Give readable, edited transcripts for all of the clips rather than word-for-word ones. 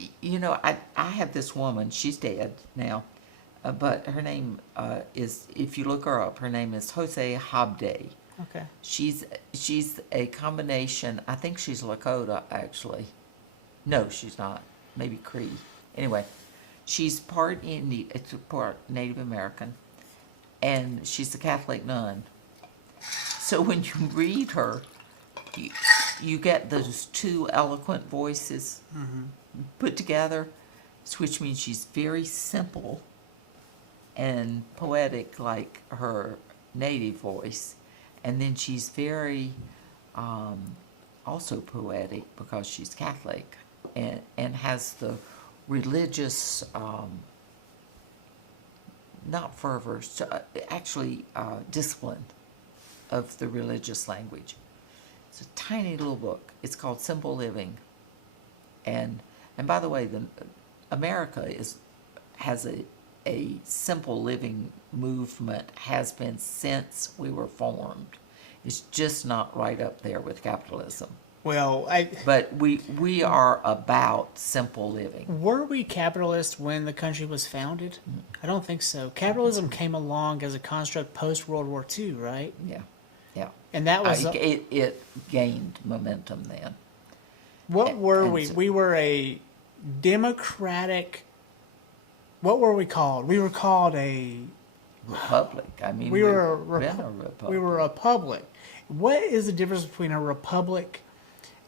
I have this woman. She's dead now, but her name is. If you look her up, her name is Jose Habde. Okay. She's a combination. I think she's Lakota actually. No, she's not. Maybe Cree. Anyway, she's part Indian, part Native American, and she's a Catholic nun. So when you read her, you get those two eloquent voices put together, which means she's very simple and poetic like her native voice. And then she's very also poetic because she's Catholic and has the religious, not fervor, actually discipline of the religious language. It's a tiny little book. It's called Simple Living. And by the way, America has a simple living movement, has been since we were formed. It's just not right up there with capitalism. Well, But we are about simple living. were we capitalist when the country was founded? I don't think so. Capitalism came along as a construct post World War II, right? Yeah, yeah. And that was It gained momentum then. what were and we? so- We were a democratic. What were we called? We were called a. Republic. I mean, We were a, we've been a republic. We were a republic. What is the difference between a republic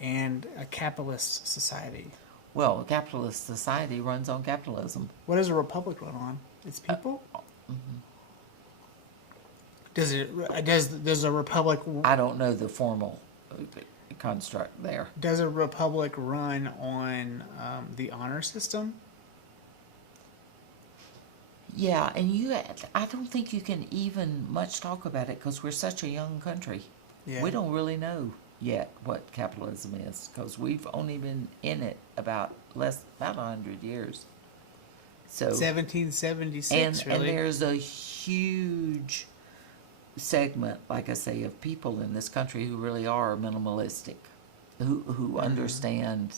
and a capitalist society? Well, a capitalist society runs on capitalism. What does a republic run on? Its people. Does it? Does a republic? I don't know the formal construct there. Does a republic run on the honor system? Yeah, and I don't think you can even much talk about it because we're such a young country. Yeah. We don't really know yet what capitalism is because we've only been in it about 100 years. So 1776. and Really. there's a huge segment, like I say, of people in this country who really are minimalistic, who understand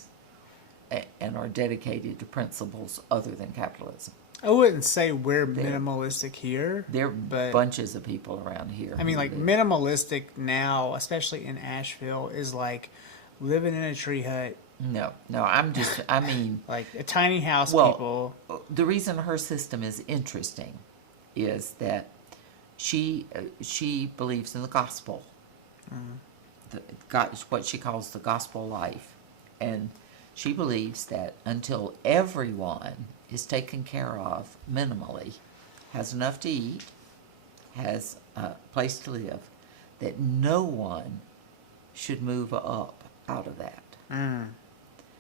and are dedicated to principles other than capitalism. I wouldn't say we're minimalistic here. There are but bunches of people around here. I mean, who like live- minimalistic now, especially in Asheville, is like living in a tree hut, No, I mean, like a tiny house. well, People. the reason her system is interesting is that she believes in the gospel, what she calls the gospel life, and she believes that until everyone is taken care of minimally, has enough to eat, has a place to live, that no one should move up out of that.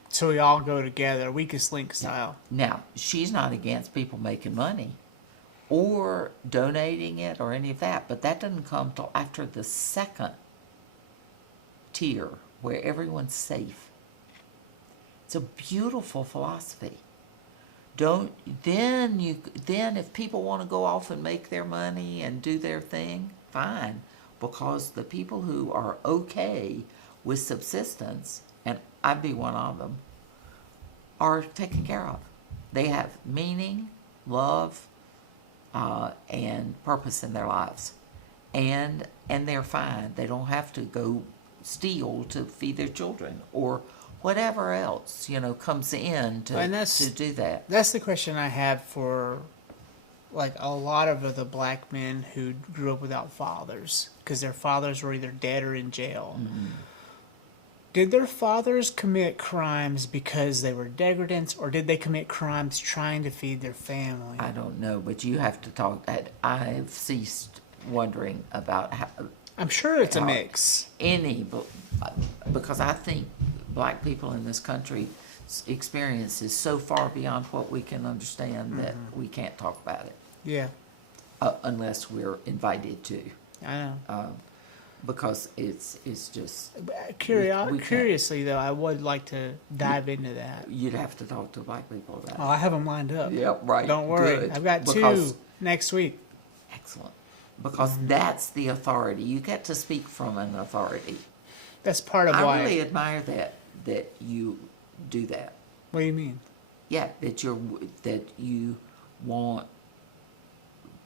So we all go together, weakest link style. Now, she's not against people making money or donating it or any of that, but that doesn't come till after the second tier where everyone's safe. It's a beautiful philosophy. Then if people want to go off and make their money and do their thing, fine, because the people who are okay with subsistence, and I'd be one of them, are taken care of. They have meaning, love, and purpose in their lives, and they're fine. They don't have to go steal to feed their children or whatever else comes in to do that. That's the question I had for like a lot of the black men who grew up without fathers because their fathers were either dead or in jail. Mm-hmm. Did their fathers commit crimes because they were degradants, or did they commit crimes trying to feed their family? I don't know, but you have to talk. I've ceased wondering about how I'm sure it's a mix. because I think black people in this country experience is so far beyond what we can understand that we can't talk about it Yeah, unless we're invited to, I know. because it's just we can't. Curiously, though, I would like to dive into that. You'd have to talk to black people about Oh, I have them lined up. Yep, right. Don't worry. Good. I've got Because- two next week. Excellent. Because that's the authority. You get to speak from an authority. That's part of I why. really admire that you do that. What do you mean? Yeah, that you want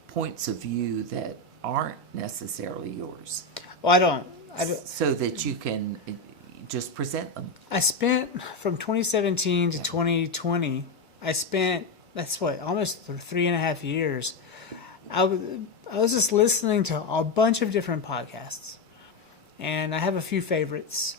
points of view that aren't necessarily yours, Well, I don't. so that you can just present them. I spent from 2017 to Yeah. 2020. That's what, almost 3.5 years. I was just listening to a bunch of different podcasts, and I have a few favorites.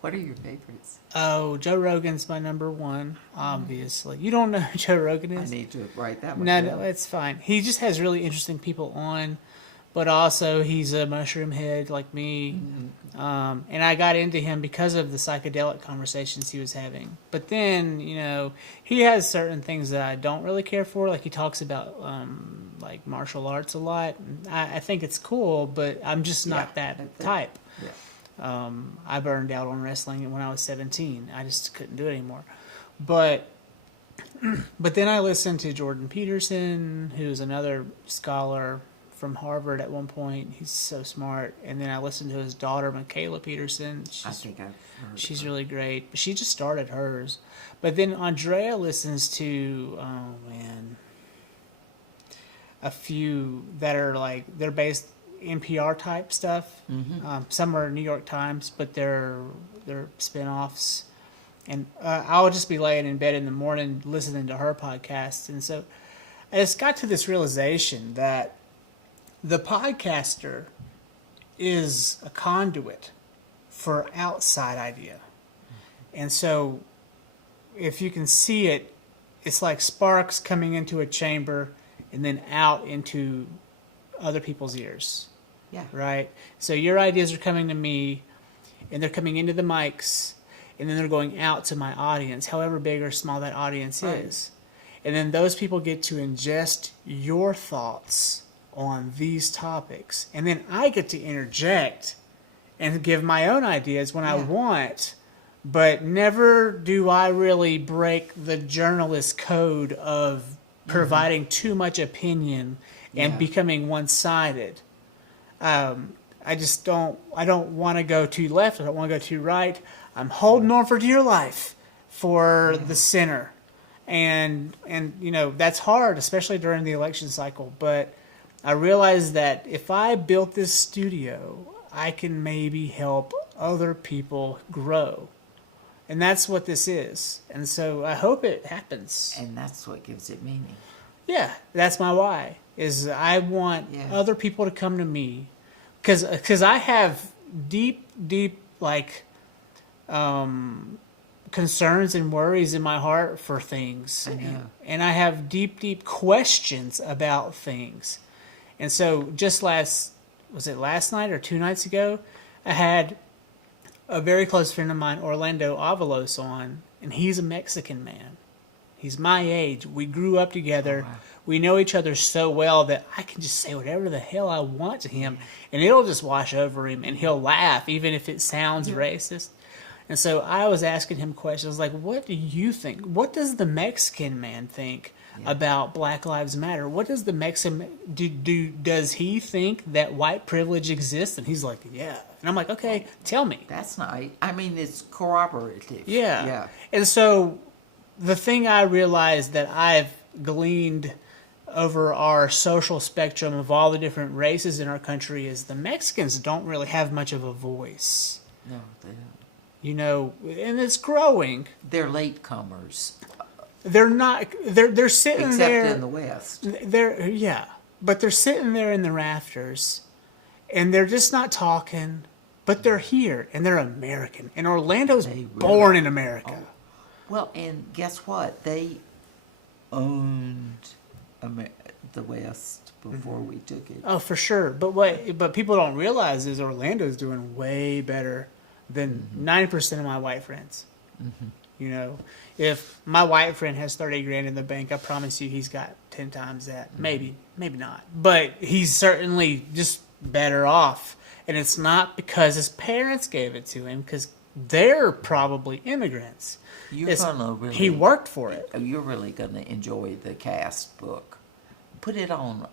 What are your favorites? Oh, Joe Rogan's my number one, obviously. You don't know who Joe Rogan I is? need to write that one No, down. no, it's fine. He just has really interesting people on, but also he's a mushroom head like me. And I got into him because of the psychedelic conversations he was having. But then, he has certain things that I don't really care for. Like he talks about like martial arts a lot. I think it's cool, but I'm just not that type. Yeah. I burned out on wrestling when I was 17. I just couldn't do it anymore. But then I listened to Jordan Peterson, who's another scholar from Harvard at one point. He's so smart. And then I listened to his daughter, Michaela Peterson. I think I've heard She's of her. really great. She just started hers. But then Andrea listens to, a few that are like, they're based NPR type stuff. Some are New York Times, but they're spin-offs. And I'll just be laying in bed in the morning listening to her podcast. And so I just got to this realization that the podcaster is a conduit for outside idea. And so if you can see it, it's like sparks coming into a chamber and then out into other people's ears. Yeah. Right? So your ideas are coming to me, and they're coming into the mics, and then they're going out to my audience, however big or small that audience is. And then those people get to ingest your thoughts on these topics. And then I get to interject and give my own ideas when I want, but never do I really break the journalist code of providing too much opinion and becoming one-sided. I don't want to go too left. I don't want to go too right. I'm holding on for dear life for the center. And that's hard, especially during the election cycle. But I realized that if I built this studio, I can maybe help other people grow. And that's what this is. And so I hope it happens. And that's what gives it meaning. Yeah, that's my why. Is I want other people to come to me, because I have deep concerns and worries in my heart for things. I know. And I have deep questions about things. And so just last night or 2 nights ago, I had a very close friend of mine, Orlando Avalos, on, and he's a Mexican man. He's my age. We grew up together. Oh, wow. We know each other so well that I can just say whatever the hell I want to him, and it'll just wash over him, and he'll laugh, even if it sounds racist. And so I was asking him questions like, what do you think? What does the Mexican man think about Black Lives Matter? What does the Mexican does he think that white privilege exists? And he's like, yeah. And I'm like, okay, tell me. That's nice. I mean, it's corroborative. Yeah. Yeah. And so the thing I realized that I've gleaned over our social spectrum of all the different races in our country is the Mexicans don't really have much of a voice. No, they don't. And it's growing. They're latecomers, They're not. They're sitting except there. in the West. But they're sitting there in the rafters, and they're just not talking. But they're here, and they're American. And Orlando's born in America. Oh. Well, and guess what? They owned the West before we took it. Oh, for sure. But people don't realize is Orlando's doing way better than 90% of my white friends. If my white friend has 30 grand in the bank, I promise you he's got 10 times that. Maybe not. But he's certainly just better off. And it's not because his parents gave it to him, because they're probably immigrants. He worked for it. You're really going to enjoy the Cast book. Put it on.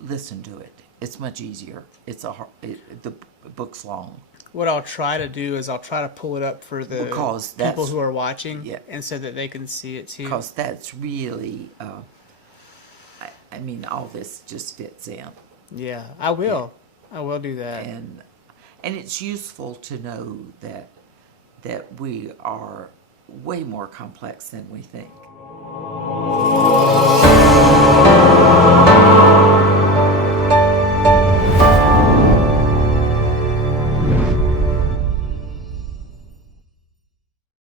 Listen to it. It's much easier. The book's long. What I'll try to do is I'll try to pull it up for the Because people that's- who are watching, yeah. and so that they can see it too. Because that's really, I mean, all this just fits in. Yeah, I will. I will do that. And it's useful to know that we are way more complex than we think.